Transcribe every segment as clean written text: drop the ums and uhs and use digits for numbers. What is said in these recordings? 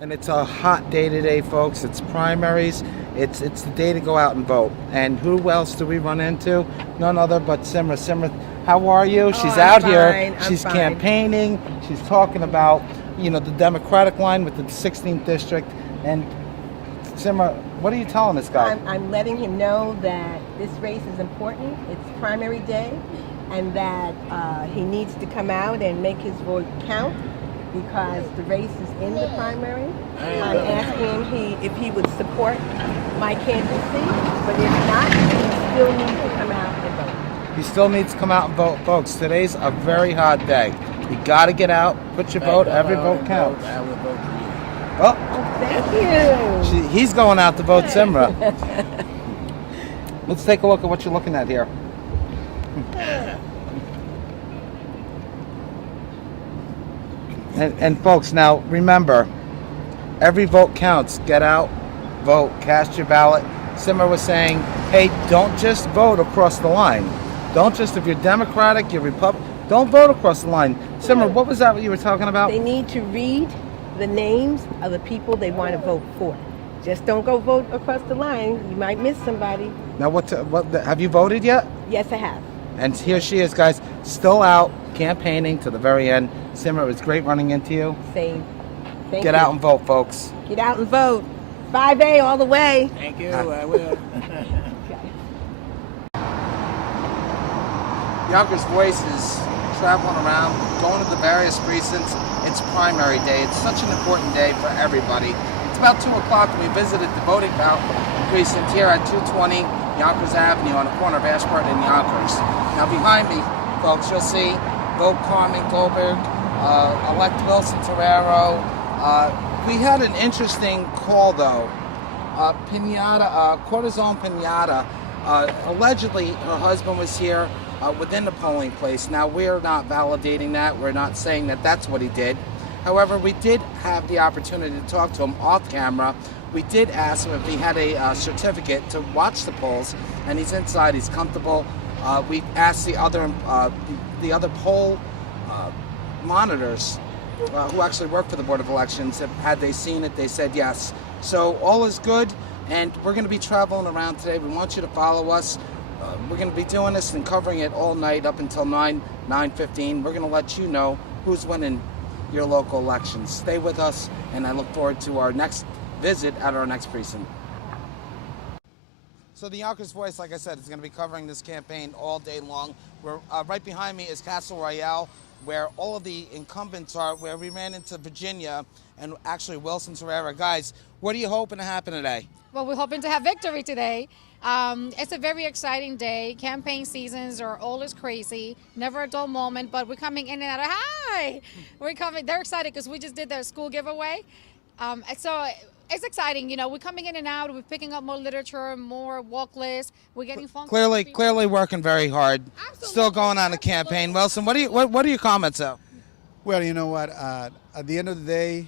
And it's a hot day today, folks. It's primaries. It's the day to go out and vote. And who else do we run into? None other but Simra. Simra, how are you? She's I'm out fine, here. I'm She's fine. campaigning. She's talking about, the Democratic line with the 16th district. And Simra, what are you telling this guy? I'm letting him know that this race is important. It's primary day, and that he needs to come out and make his vote count because the race is in the primary. I'm asking him if he would support my candidacy, but if not, he still needs to come out and vote. He still needs to come out and vote, folks. Today's a very hot day. You got to get out, put your vote. Every vote counts. I will vote for you. Oh, Thank you. he's going out to vote Simra. Let's take a look at what you're looking at here. And folks, now remember, every vote counts. Get out, vote, cast your ballot. Simra was saying, hey, don't just vote across the line. Don't just, if you're Democratic, you're Republican, don't vote across the line. Simra, what was that you were talking about? They need to read the names of the people they want to vote for. Just don't go vote across the line. You might miss somebody. Now, have you voted yet? Yes, I have. And here she is, guys, still out campaigning to the very end. Simra, it was great running into you. Same. Thank Get you. out and vote, folks. Get out and vote. 5A all the way. Thank you. I will. Yonkers Voice is traveling around, going to the various precincts. It's primary day. It's such an important day for everybody. It's about 2 o'clock and we visited the voting precinct here at 220 Yonkers Avenue on the corner of Ashburn and Yonkers. Now behind me, folks, you'll see vote Carmen Goldberg, elect Wilson Torero. We had an interesting call though. Cortisone Pinata, allegedly her husband was here within the polling place. Now, we're not validating that. We're not saying that that's what he did. However, we did have the opportunity to talk to him off camera. We did ask him if he had a certificate to watch the polls, and he's inside. He's comfortable. We asked the other poll monitors who actually work for the Board of Elections, had they seen it. They said yes. So all is good, and we're going to be traveling around today. We want you to follow us. We're going to be doing this and covering it all night up until 9:15. We're going to let you know who's winning your local elections. Stay with us, and I look forward to our next visit at our next precinct. So the Yonkers Voice, like I said, is going to be covering this campaign all day long. We're right behind me is Castle Royale, where all of the incumbents are, where we ran into Virginia and actually Wilson Torero. Guys, what are you hoping to happen today? Well, we're hoping to have victory today. It's a very exciting day. Campaign seasons are always crazy, never a dull moment, but we're coming in and out of, hi! They're excited because we just did their school giveaway. So it's exciting, we're coming in and out, we're picking up more literature, more walk lists, we're getting phone calls. Clearly working very hard. Absolutely. Still going on a campaign. Wilson, what are your comments though? Well, you know what? At the end of the day,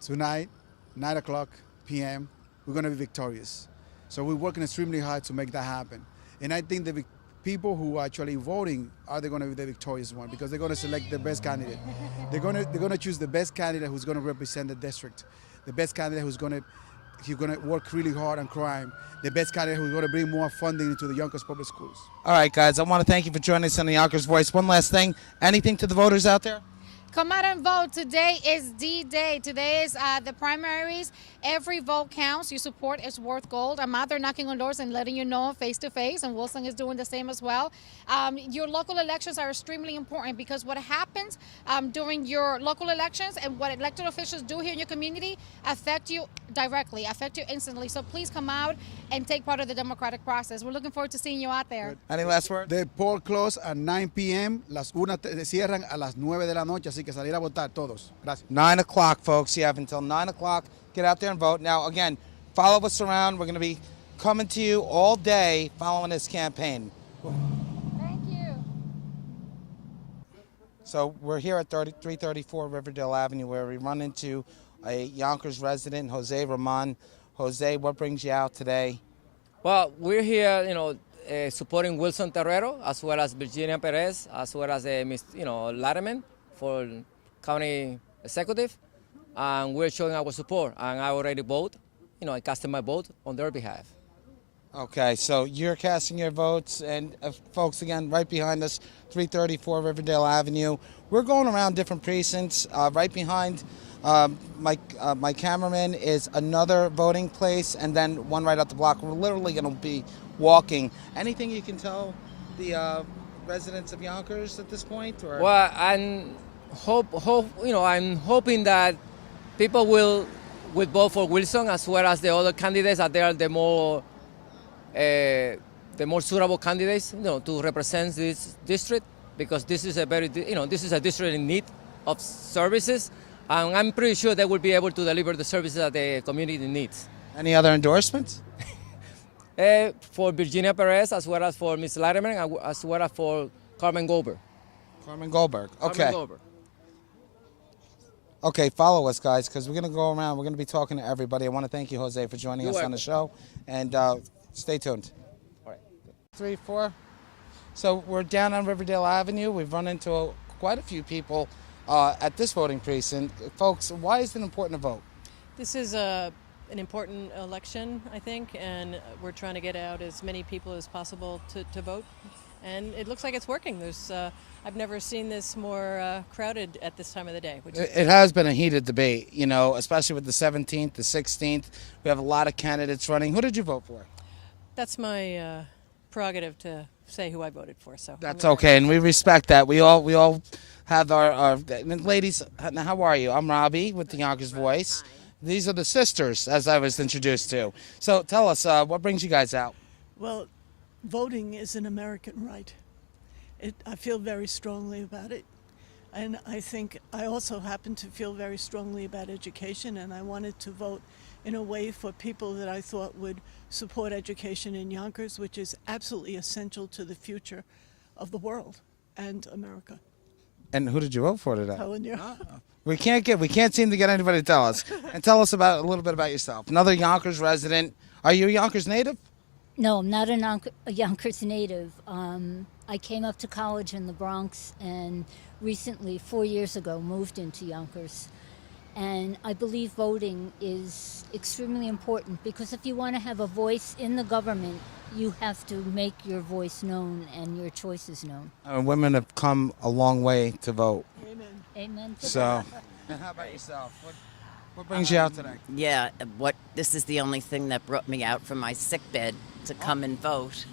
tonight, 9 o'clock p.m., we're going to be victorious. So we're working extremely hard to make that happen. And I think the people who are actually voting are going to be the victorious one because they're going to select the best candidate. They're going to choose the best candidate who's going to represent the district, the best candidate who's going to work really hard on crime, the best candidate who's going to bring more funding into the Yonkers public schools. All right, guys, I want to thank you for joining us on the Yonkers Voice. One last thing, anything to the voters out there? Come out and vote. Today is D-Day. Today is the primaries. Every vote counts. Your support is worth gold. I'm out there knocking on doors and letting you know face to face, and Wilson is doing the same as well. Your local elections are extremely important because what happens during your local elections and what elected officials do here in your community affect you directly, affect you instantly. So please come out and take part of the democratic process. We're looking forward to seeing you out there. Any last words? The poll close at 9 p.m. Las unas cierran a las 9 de la noche, así que salir a votar todos. Gracias. 9 o'clock, folks. You have until 9 o'clock. Get out there and vote. Now, again, follow us around. We're going to be coming to you all day following this campaign. Thank you. So we're here at 334 Riverdale Avenue where we run into a Yonkers resident, Jose Ramon. Jose, what brings you out today? Well, we're here, supporting Wilson Terrero as well as Virginia Perez, as well as Latterman for county executive. and we're showing our support. And I already vote, I casted my vote on their behalf. Okay, so you're casting your votes, and folks, again, right behind us, 334 Riverdale Avenue. We're going around different precincts. Right behind my cameraman is another voting place, and then one right up the block. We're literally going to be walking. Anything you can tell the residents of Yonkers at this point? Or? Well, I'm hoping that people will vote for Wilson as well as the other candidates, that they are the more suitable candidates, to represent this district, because this is this is a district in need of services, and I'm pretty sure they will be able to deliver the services that the community needs. Any other endorsements? For Virginia Perez, as well as for Ms. Latimer, as well as for Carmen Goldberg. Carmen Goldberg. Okay. Carmen Goldberg. Okay, follow us, guys, because we're going to go around. We're going to be talking to everybody. I want to thank you, Jose, for joining us on the show, and stay tuned. All right. 3, 4. So we're down on Riverdale Avenue. We've run into quite a few people at this voting precinct. Folks, why is it important to vote? This is an important election, I think, and we're trying to get out as many people as possible to vote. And it looks like it's working. I've never seen this more crowded at this time of the day. It has been a heated debate, especially with the 17th, the 16th. We have a lot of candidates running. Who did you vote for? That's my prerogative to say who I voted for. So that's okay, and we respect that. We all have our ladies. How are you? I'm Robbie with the Yonkers Voice. These are the sisters, as I was introduced to. So tell us, what brings you guys out? Well, voting is an American right. I feel very strongly about it. And I think I also happen to feel very strongly about education, and I wanted to vote in a way for people that I thought would support education in Yonkers, which is absolutely essential to the future of the world and America. And who did you vote for today? Telling you. We can't seem to get anybody to tell us. And tell us a little bit about yourself. Another Yonkers resident. Are you a Yonkers native? No, I'm not a Yonkers native. I came up to college in the Bronx and recently, 4 years ago, moved into Yonkers. And I believe voting is extremely important because if you want to have a voice in the government, you have to make your voice known and your choices known. Women have come a long way to vote. Amen. Amen. So, and how about yourself? What brings you out today? Yeah, this is the only thing that brought me out from my sick bed to come and vote,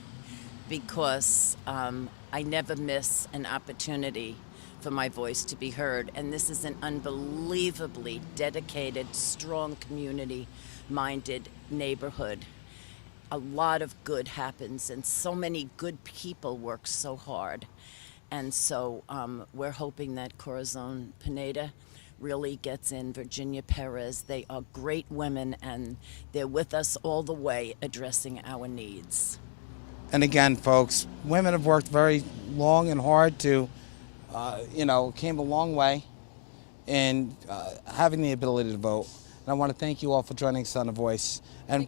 because I never miss an opportunity for my voice to be heard. And this is an unbelievably dedicated, strong, community-minded neighborhood. A lot of good happens, and so many good people work so hard. And so we're hoping that Corazon Pineda really gets in, Virginia Perez. They are great women, and they're with us all the way addressing our needs. And again, folks, women have worked very long and hard to, came a long way in having the ability to vote. And I want to thank you all for joining us on The Voice. And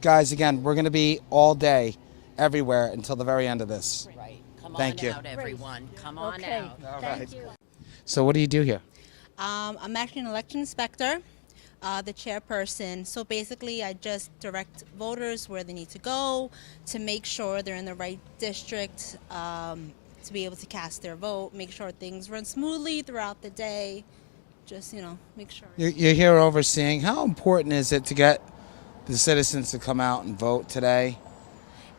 guys, again, we're going to be all day, everywhere, until the very end of this. Right. Come Thank on you. out, everyone. Come on Okay. out. All Thank right. you. So what do you do here? I'm actually an election inspector, the chairperson. So basically, I just direct voters where they need to go to make sure they're in the right district, to be able to cast their vote, make sure things run smoothly throughout the day. Just, make sure. You're here overseeing. How important is it to get the citizens to come out and vote today?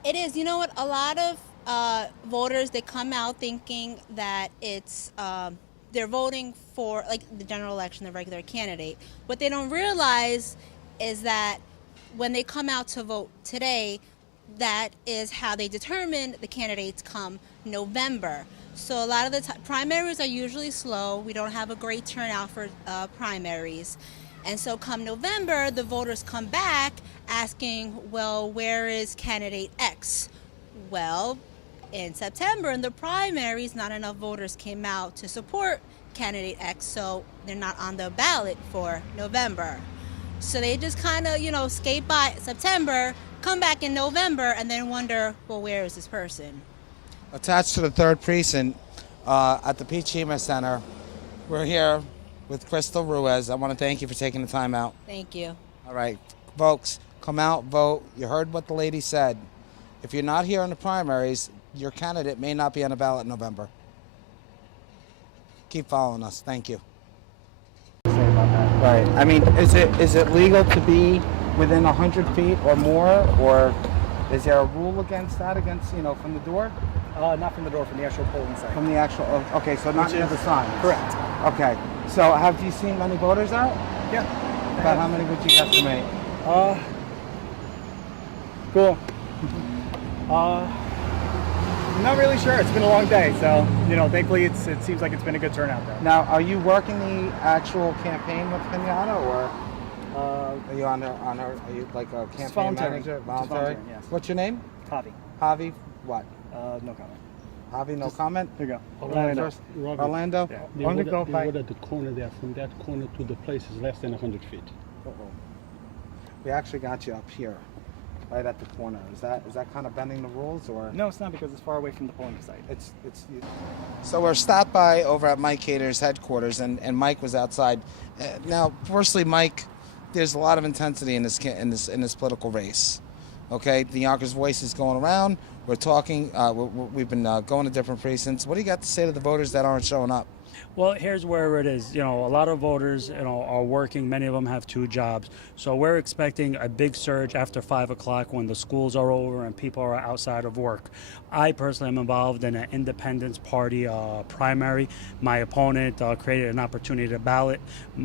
It is. You know what? A lot of voters, they come out thinking that it's they're voting for, like, the general election, the regular candidate. What they don't realize is that when they come out to vote today, that is how they determine the candidates come November. So a lot of the primaries are usually slow. We don't have a great turnout for primaries. And so come November, the voters come back asking, well, where is candidate X? Well, in September, in the primaries, not enough voters came out to support candidate X, so they're not on the ballot for November. So they just kind of, skate by September, come back in November, and then wonder, well, where is this person? Attached to the 3rd precinct at the Peach Hema Center, we're here with Crystal Ruiz. I want to thank you for taking the time out. Thank you. All right, folks, come out, vote. You heard what the lady said. If you're not here in the primaries, your candidate may not be on the ballot in November. Keep following us. Thank you. Right. I mean, is it legal to be within 100 feet or more, or is there a rule against that? Against from the door? Not from the door, from the actual polling site. From the actual. Okay, so not near the signs. Correct. Okay. So have you seen many voters out? Yeah. About how many would you estimate? Cool. Not really sure. It's been a long day, so thankfully it seems like it's been a good turnout though. Now, are you working the actual campaign with Pinata, or are you on her? Are you like a campaign manager? Voluntary. Yes. What's your name? Javi. Javi. What? No comment. Javi. No comment. There you go. Orlando. Orlando. Yeah. They Only were go they by. were at the corner there. From that corner to the place is less than 100 feet. We actually got you up here, right at the corner. Is that kind of bending the rules, or? No, it's not, because it's far away from the polling site. It's. So we're stopped by over at Mike Hader's headquarters, and Mike was outside. Now, firstly, Mike, there's a lot of intensity in this political race. Okay, the Yonkers voice is going around. We're talking. We've been going to different precincts. What do you got to say to the voters that aren't showing up? Well, here's where it is. A lot of voters, are working. Many of them have 2 jobs. So we're expecting a big surge after 5 o'clock when the schools are over and people are outside of work. I personally am involved in an Independence Party primary. My opponent created an opportunity to ballot.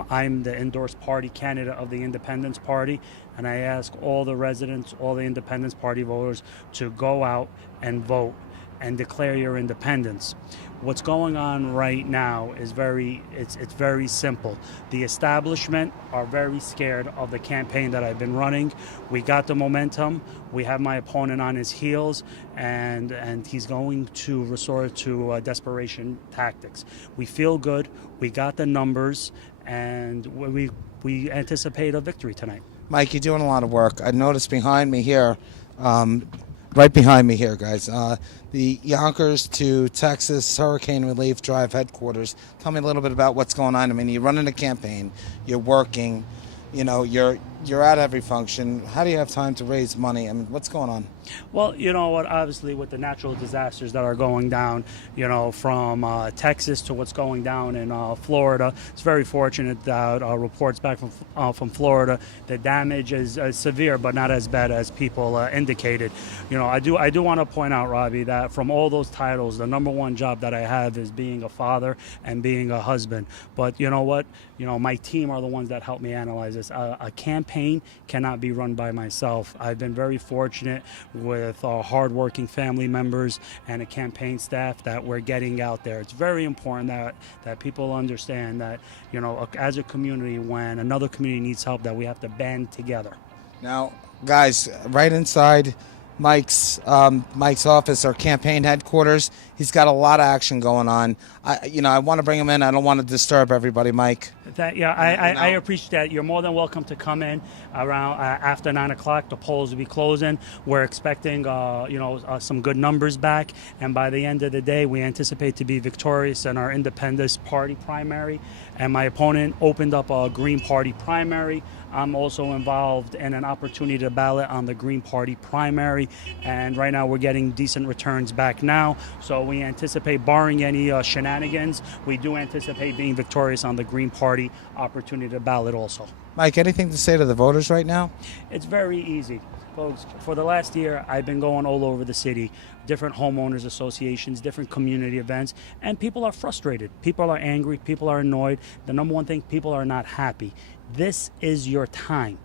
I'm the endorsed party candidate of the Independence Party, and I ask all the residents, all the Independence Party voters to go out and vote and declare your independence. What's going on right now is it's very simple. The establishment are very scared of the campaign that I've been running. We got the momentum. We have my opponent on his heels, and he's going to resort to desperation tactics. We feel good. We got the numbers, and we anticipate a victory tonight. Mike, you're doing a lot of work. I noticed behind me here, right behind me here, guys, the Yonkers to Texas Hurricane Relief Drive headquarters. Tell me a little bit about what's going on. I mean, you're running a campaign, you're working, you're at every function. How do you have time to raise money? I mean, what's going on? Well, you know what, obviously with the natural disasters that are going down, from Texas to what's going down in Florida, it's very fortunate that reports back from Florida, the damage is severe, but not as bad as people indicated. I do want to point out, Robbie, that from all those titles, the number one job that I have is being a father and being a husband. But you know what? My team are the ones that help me analyze this. A campaign cannot be run by myself. I've been very fortunate with our hardworking family members and a campaign staff that we're getting out there. It's very important that people understand that, as a community, when another community needs help, that we have to band together. Now, guys, right inside Mike's office, our campaign headquarters, he's got a lot of action going on. I want to bring him in. I don't want to disturb everybody, Mike. I appreciate that. You're more than welcome to come in around after 9 o'clock. The polls will be closing. We're expecting, some good numbers back, and by the end of the day, we anticipate to be victorious in our Independence Party primary. And my opponent opened up a Green Party primary. I'm also involved in an opportunity to ballot on the Green Party primary, and right now we're getting decent returns back now. So we anticipate, barring any shenanigans, we do anticipate being victorious on the Green Party opportunity to ballot also. Mike, anything to say to the voters right now? It's very easy. Folks, for the last year, I've been going all over the city, different homeowners associations, different community events, and people are frustrated. People are angry. People are annoyed. The number one thing, people are not happy. This is your time.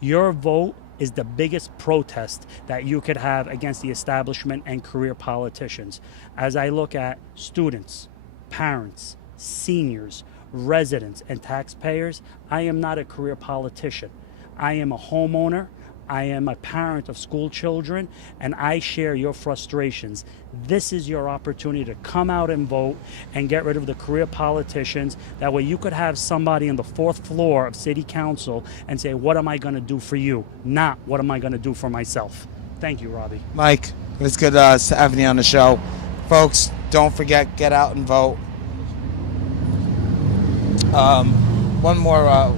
Your vote is the biggest protest that you could have against the establishment and career politicians. As I look at students, parents, seniors, residents, and taxpayers, I am not a career politician. I am a homeowner. I am a parent of school children, and I share your frustrations. This is your opportunity to come out and vote and get rid of the career politicians. That way you could have somebody on the 4th floor of City Council and say, what am I going to do for you? Not what am I going to do for myself. Thank you, Robbie. Mike, it was good having you on the show. Folks, don't forget, get out and vote. One more.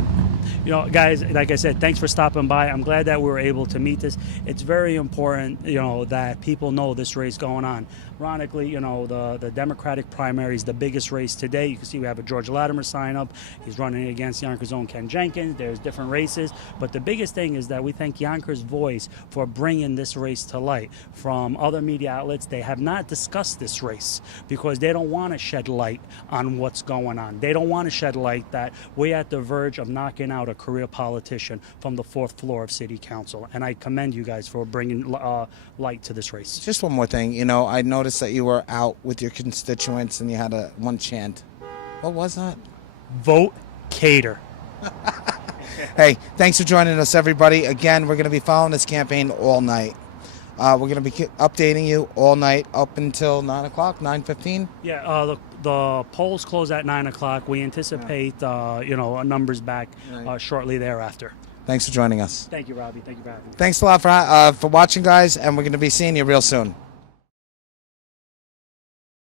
You know, guys, like I said, thanks for stopping by. I'm glad that we were able to meet this. It's very important, you know, that people know this race going on. Ironically, you know, the Democratic primary is the biggest race today. You can see we have a George Latimer sign up. He's running against Yonkers' own Ken Jenkins. There's different races. But the biggest thing is that we thank Yonkers Voice for bringing this race to light. From other media outlets, they have not discussed this race because they don't want to shed light on what's going on. They don't want to shed light that we're at the verge of knocking out a career politician from the 4th floor of City Council. And I commend you guys for bringing light to this race. Just one more thing. You know, I noticed that you were out with your constituents and you had one chant. What was that? Vote Cater. Hey, thanks for joining us, everybody. Again, we're going to be following this campaign all night. We're going to be updating you all night up until 9 o'clock, 9:15. Yeah, the polls close at 9 o'clock. We anticipate, you know, numbers back shortly thereafter. Thanks for joining us. Thank you, Robbie. Thank you for having me. Thanks a lot for watching, guys, and we're going to be seeing you real soon.